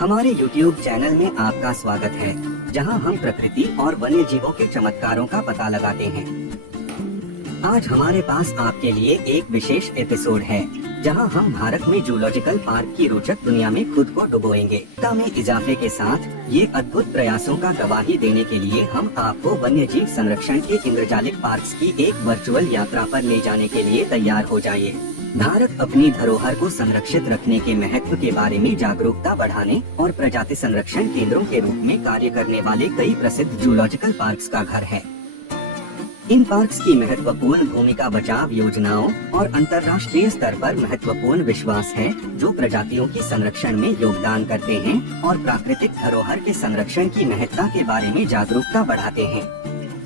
हमारे YouTube channel में आपका स्वागत है, जहां हम प्रकृति और वन्य जीवों के चमत्कारों का पता लगाते हैं। आज हमारे पास आपके लिए एक विशेष एपिसोड है, जहां हम भारत में जूलॉजिकल पार्क की रोचक दुनिया में खुद को डुबोएंगे। ता में इजाफे के साथ ये अद्भुत प्रयासों का गवाही देने के लिए हम आपको वन्य जीव संरक्षण के इंद्रजालिक पार्क्स की एक वर्चुअल यात्रा पर ले जाने के लिए तैयार हो जाइए। भारत अपनी धरोहर को संरक्षित रखने के महत्व के बारे में जागरूकता बढ़ाने और प्रजाति संरक्षण केंद्रों के रूप में कार्य करने वाले कई प्रसिद्ध जूलॉजिकल पार्क्स का घर है। इन पार्क्स की महत्वपूर्ण भूमिका बचाव योजनाओं और अंतर्राष्ट्रीय स्तर पर महत्वपूर्ण विश्वास है, जो प्रजातियों की संरक्षण में योगदान करते हैं और प्राकृतिक धरोहर के संरक्षण की महत्ता के बारे में जागरूकता बढ़ाते हैं।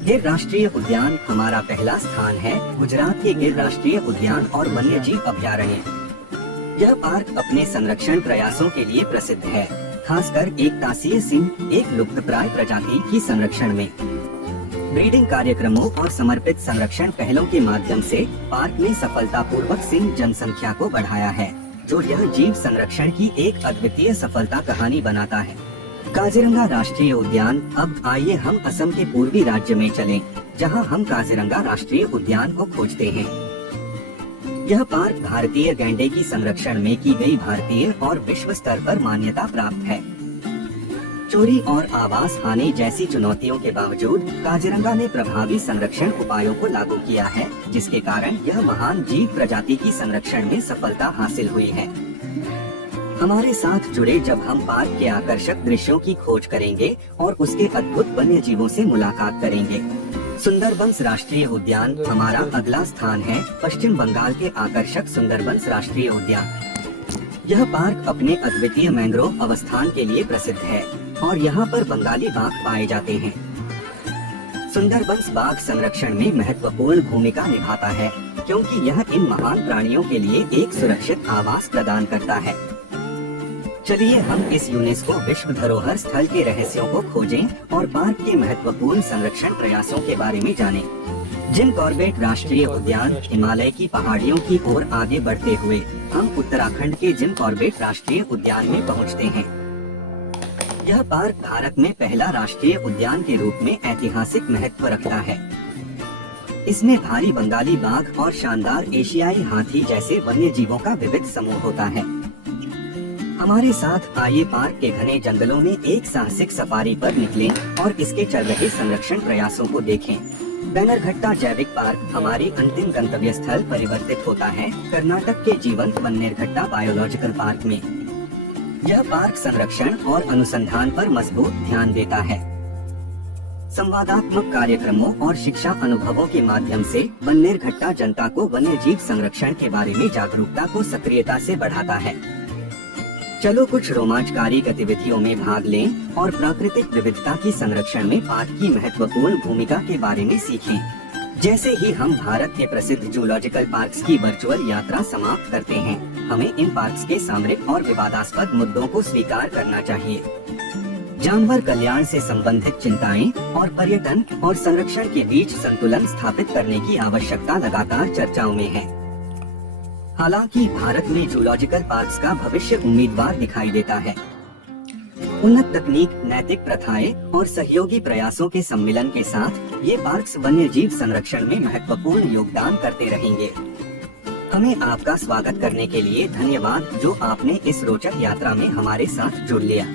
गिर राष्ट्रीय उद्यान हमारा पहला स्थान है, गुजरात के गिर राष्ट्रीय उद्यान और वन्य जीव अभयारण्य। यह पार्क अपने संरक्षण प्रयासों के लिए प्रसिद्ध है, खासकर एक तासीय सिंह, एक लुप्तप्राय प्रजाति की संरक्षण में। ब्रीडिंग कार्यक्रमों और समर्पित संरक्षण पहलों के माध्यम से पार्क ने सफलतापूर्वक सिंह जनसंख्या को बढ़ाया है, जो यह जीव संरक्षण की एक अद्वितीय सफलता कहानी बनाता है। काजीरंगा राष्ट्रीय उद्यान। अब आइए हम असम के पूर्वी राज्य में चलें, जहां हम काजीरंगा राष्ट्रीय उद्यान को खोजते हैं। यह पार्क भारतीय गैंडे की संरक्षण में की गई भारतीय और विश्व स्तर पर मान्यता प्राप्त है। चोरी और आवास हानि जैसी चुनौतियों के बावजूद काजीरंगा ने प्रभावी संरक्षण उपायों को लागू किया है, जिसके कारण यह महान जीव प्रजाति की संरक्षण में सफलता हासिल हुई है। हमारे साथ जुड़े जब हम पार्क के आकर्षक दृश्यों की खोज करेंगे और उसके अद्भुत वन्य जीवों से मुलाकात करेंगे। सुंदरबंस राष्ट्रीय उद्यान हमारा अगला स्थान है, पश्चिम बंगाल के आकर्षक सुंदरबंस राष्ट्रीय उद्यान। यह पार्क अपने अद्वितीय मैंग्रोव अवस्थान के लिए प्रसिद्ध है और यहाँ पर बंगाली बाघ पाए जाते हैं। सुंदरबंस बाघ संरक्षण में महत्वपूर्ण भूमिका निभाता है, क्योंकि यह इन महान प्राणियों के लिए एक सुरक्षित आवास प्रदान करता है। चलिए हम इस यूनेस्को विश्व धरोहर स्थल के रहस्यों को खोजें और पार्क के महत्वपूर्ण संरक्षण प्रयासों के बारे में जानें। जिम कॉर्बेट राष्ट्रीय उद्यान। हिमालय की पहाड़ियों की ओर आगे बढ़ते हुए हम उत्तराखंड के जिम कॉर्बेट राष्ट्रीय उद्यान में पहुंचते हैं। यह पार्क भारत में पहला राष्ट्रीय उद्यान के रूप में ऐतिहासिक महत्व रखता है। इसमें भारी बंगाली बाघ और शानदार एशियाई हाथी जैसे वन्य जीवों का विविध समूह होता है। हमारे साथ आइए पार्क के घने जंगलों में एक साहसिक सफारी पर निकलें और इसके चल रहे संरक्षण प्रयासों को देखें। बैनरघट्टा जैविक पार्क हमारी अंतिम गंतव्य स्थल परिवर्तित होता है, कर्नाटक के जीवंत बन्नेरघट्टा बायोलॉजिकल पार्क में। यह पार्क संरक्षण और अनुसंधान पर मजबूत ध्यान देता है। संवादात्मक कार्यक्रमों और शिक्षा अनुभवों के माध्यम से बन्नेरघट्टा जनता को वन्य जीव संरक्षण के बारे में जागरूकता को सक्रियता से बढ़ाता है। चलो कुछ रोमांचकारी गतिविधियों में भाग लें और प्राकृतिक विविधता की संरक्षण में पार्क की महत्वपूर्ण भूमिका के बारे में सीखें। जैसे ही हम भारत के प्रसिद्ध जूलॉजिकल पार्क्स की वर्चुअल यात्रा समाप्त करते हैं, हमें इन पार्क्स के सामरिक और विवादास्पद मुद्दों को स्वीकार करना चाहिए। जानवर कल्याण से संबंधित चिंताएं और पर्यटन और संरक्षण के बीच संतुलन स्थापित करने की आवश्यकता लगातार चर्चाओं में है। हालांकि भारत में जूलॉजिकल पार्क्स का भविष्य उम्मीदवार दिखाई देता है। उन्नत तकनीक, नैतिक प्रथाएं और सहयोगी प्रयासों के सम्मिलन के साथ ये पार्क्स वन्य जीव संरक्षण में महत्वपूर्ण योगदान करते रहेंगे। हमें आपका स्वागत करने के लिए धन्यवाद, जो आपने इस रोचक यात्रा में हमारे साथ जुड़ लिया।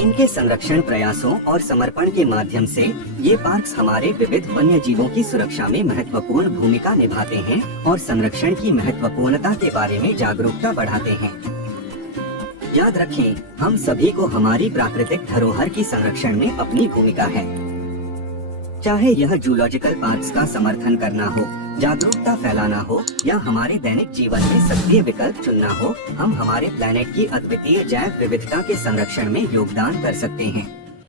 इनके संरक्षण प्रयासों और समर्पण के माध्यम से ये पार्क्स हमारे विविध वन्य जीवों की सुरक्षा में महत्वपूर्ण भूमिका निभाते हैं और संरक्षण की महत्वपूर्णता के बारे में जागरूकता बढ़ाते हैं। याद रखें, हम सभी को हमारी प्राकृतिक धरोहर की संरक्षण में अपनी भूमिका है। चाहे यह जूलॉजिकल पार्क्स का समर्थन करना हो, जागरूकता फैलाना हो या हमारे दैनिक जीवन में सक्रिय विकल्प चुनना हो, हम हमारे प्लेनेट की अद्वितीय जैव विविधता के संरक्षण में योगदान कर सकते हैं।